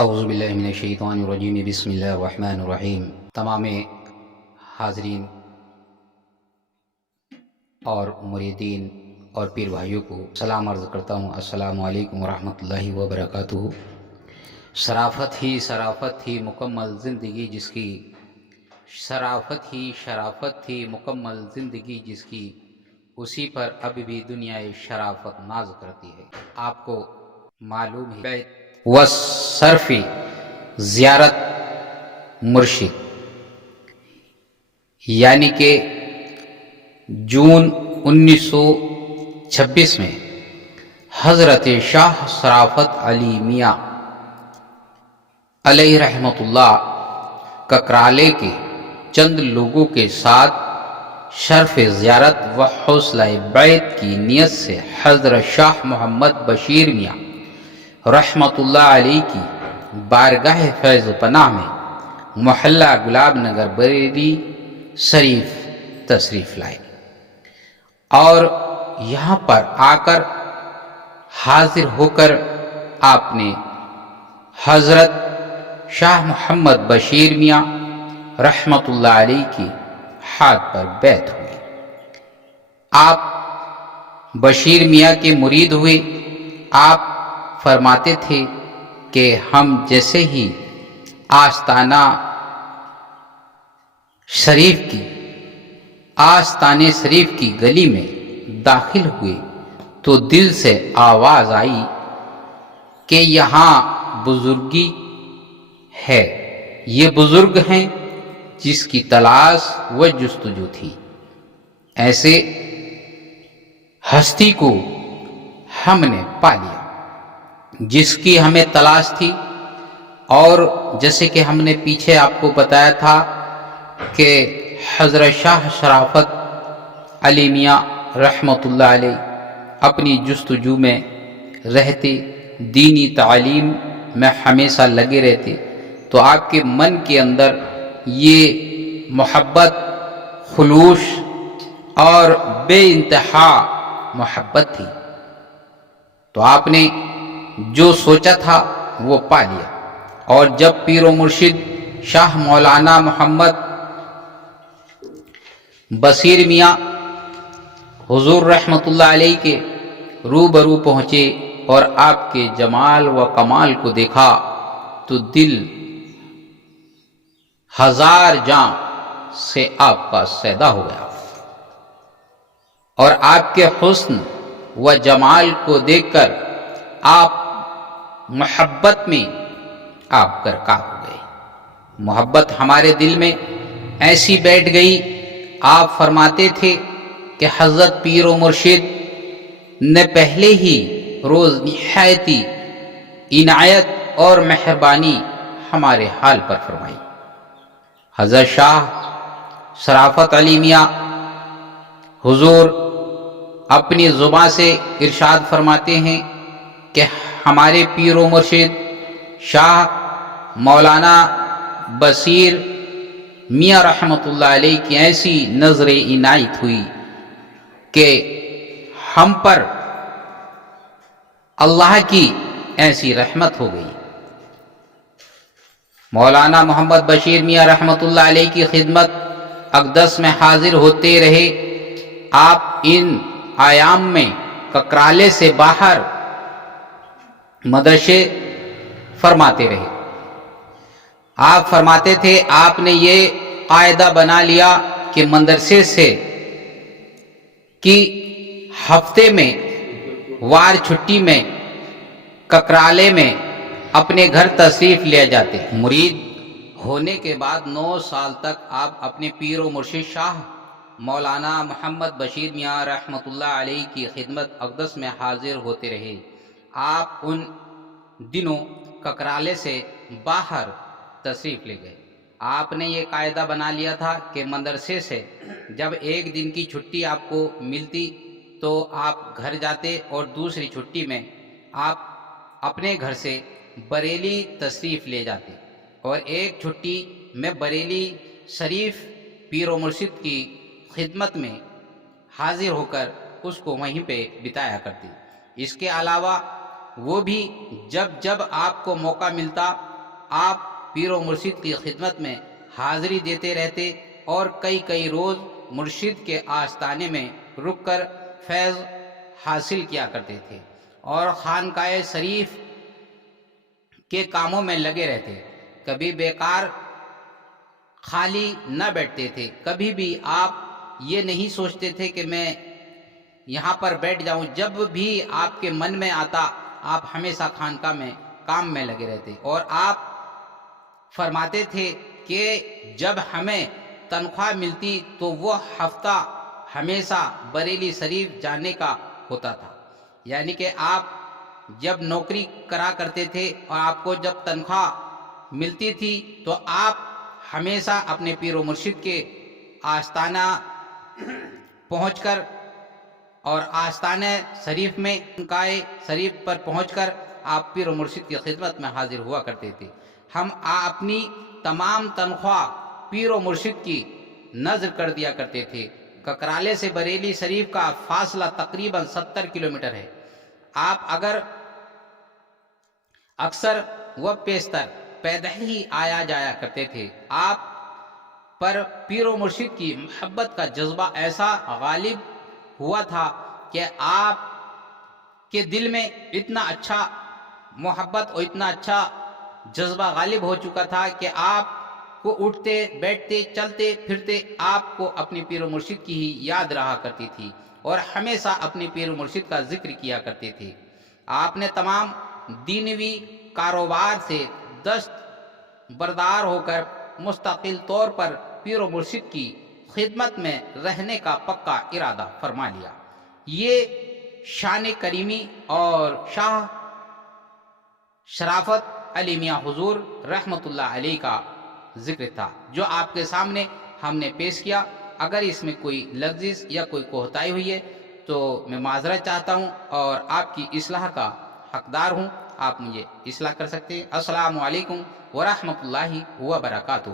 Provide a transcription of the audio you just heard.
اعوذ باللہ من الشیطان الرجیم بسم اللہ الرحمن الرحیم۔ تمام حاضرین اور مریدین اور پیر بھائیوں کو سلام عرض کرتا ہوں، السلام علیکم ورحمۃ اللہ وبرکاتہ۔ شرافت ہی مکمل زندگی جس کی، شرافت تھی مکمل زندگی جس کی، اسی پر اب بھی دنیا شرافت ناز کرتی ہے۔ آپ کو معلوم ہے و صرف زیارت مرشد، یعنی کہ جون 1926 میں حضرت شاہ شرافت علی میاں علیہ رحمۃ اللہ ککرالے کے چند لوگوں کے ساتھ شرف زیارت و حوصلہ بیعت کی نیت سے حضرت شاہ محمد بشیر میاں رحمۃ اللہ علیہ کی بارگاہ فیض پناہ میں محلہ گلاب نگر بریلی شریف تشریف لائے اور یہاں پر آ کر حاضر ہو کر آپ نے حضرت شاہ محمد بشیر میاں رحمۃ اللہ علیہ کی ہاتھ پر بیعت ہوئی۔ آپ بشیر میاں کے مرید ہوئے۔ آپ فرماتے تھے کہ ہم جیسے ہی آستانہ شریف کی گلی میں داخل ہوئے تو دل سے آواز آئی کہ یہاں بزرگی ہے، یہ بزرگ ہیں جس کی تلاش و جستجو تھی۔ ایسے ہستی کو ہم نے پا لیا جس کی ہمیں تلاش تھی، اور جیسے کہ ہم نے پیچھے آپ کو بتایا تھا کہ حضرت شاہ شرافت علی میاں رحمۃ اللہ علیہ اپنی جستجو میں رہتے، دینی تعلیم میں ہمیشہ لگے رہتے، تو آپ کے من کے اندر یہ محبت، خلوص اور بے انتہا محبت تھی، تو آپ نے جو سوچا تھا وہ پا لیا۔ اور جب پیر و مرشد شاہ مولانا محمد بشیر میاں حضور رحمۃ اللہ علیہ کے روبرو پہنچے اور آپ کے جمال و کمال کو دیکھا تو دل ہزار جاں سے آپ کا سیدا ہو گیا، اور آپ کے حسن و جمال کو دیکھ کر آپ محبت میں آپ غرقہ ہو گئے۔ محبت ہمارے دل میں ایسی بیٹھ گئی۔ آپ فرماتے تھے کہ حضرت پیر و مرشد نے پہلے ہی روز نہایتی عنایت اور مہربانی ہمارے حال پر فرمائی۔ حضرت شاہ شرافت علی میاں حضور اپنی زبان سے ارشاد فرماتے ہیں کہ ہمارے پیر و مرشد شاہ مولانا بشیر میاں رحمۃ اللہ علیہ کی ایسی نظر عنایت ہوئی کہ ہم پر اللہ کی ایسی رحمت ہو گئی۔ مولانا محمد بشیر میاں رحمۃ اللہ علیہ کی خدمت اقدس میں حاضر ہوتے رہے۔ آپ ان ایام میں ککرالے سے باہر مدرسے فرماتے رہے۔ آپ فرماتے تھے آپ نے یہ قاعدہ بنا لیا کہ مدرسے سے کہ ہفتے میں وار چھٹی میں ککرالے میں اپنے گھر تشریف لے جاتے۔ مرید ہونے کے بعد 9 سال تک آپ اپنے پیر و مرشد شاہ مولانا محمد بشیر میاں رحمۃ اللہ علیہ کی خدمت اقدس میں حاضر ہوتے رہے۔ آپ ان دنوں ککرالے سے باہر تشریف لے گئے۔ آپ نے یہ قاعدہ بنا لیا تھا کہ مدرسے سے جب ایک دن کی چھٹی آپ کو ملتی تو آپ گھر جاتے، اور دوسری چھٹی میں آپ اپنے گھر سے بریلی تشریف لے جاتے، اور ایک چھٹی میں بریلی شریف پیر و مرشد کی خدمت میں حاضر ہو کر اس کو وہیں پہ بتایا کرتے۔ اس کے علاوہ وہ بھی جب آپ کو موقع ملتا آپ پیر و مرشد کی خدمت میں حاضری دیتے رہتے اور کئی روز مرشد کے آستانے میں رک کر فیض حاصل کیا کرتے تھے اور خانقاہ شریف کے کاموں میں لگے رہتے، کبھی بیکار خالی نہ بیٹھتے تھے، کبھی بھی آپ یہ نہیں سوچتے تھے کہ میں یہاں پر بیٹھ جاؤں، جب بھی آپ کے من میں آتا آپ ہمیشہ خانقاہ میں کام میں لگے رہتے، اور آپ فرماتے تھے کہ جب ہمیں تنخواہ ملتی تو وہ ہفتہ ہمیشہ بریلی شریف جانے کا ہوتا تھا، یعنی کہ آپ جب نوکری کرا کرتے تھے اور آپ کو جب تنخواہ ملتی تھی تو آپ ہمیشہ اپنے پیر و مرشد کے آستانہ پہنچ کر اور آستانہ شریف میں خانقاہ شریف پر پہنچ کر آپ پیر و مرشد کی خدمت میں حاضر ہوا کرتے تھے۔ ہم اپنی تمام تنخواہ پیر و مرشد کی نذر کر دیا کرتے تھے۔ ککرالے سے بریلی شریف کا فاصلہ تقریباً 70 کلومیٹر ہے۔ آپ اکثر و بیشتر پیدل ہی آیا جایا کرتے تھے۔ آپ پر پیر و مرشد کی محبت کا جذبہ ایسا غالب ہوا تھا کہ آپ کے دل میں اتنا اچھا محبت اور اتنا اچھا جذبہ غالب ہو چکا تھا کہ آپ کو اٹھتے بیٹھتے چلتے پھرتے آپ کو اپنے پیر و مرشد کی ہی یاد رہا کرتی تھی اور ہمیشہ اپنے پیر و مرشد کا ذکر کیا کرتے تھے۔ آپ نے تمام دینوی کاروبار سے دست بردار ہو کر مستقل طور پر پیر و مرشد کی خدمت میں رہنے کا پکا ارادہ فرما لیا۔ یہ شان کریمی اور شاہ شرافت علی میاں حضور رحمت اللہ علیہ کا ذکر تھا جو آپ کے سامنے ہم نے پیش کیا۔ اگر اس میں کوئی لغزش یا کوئی کوتاہی ہوئی ہے تو میں معذرت چاہتا ہوں اور آپ کی اصلاح کا حقدار ہوں، آپ مجھے اصلاح کر سکتے ہیں۔ السلام علیکم ورحمۃ اللہ وبرکاتہ۔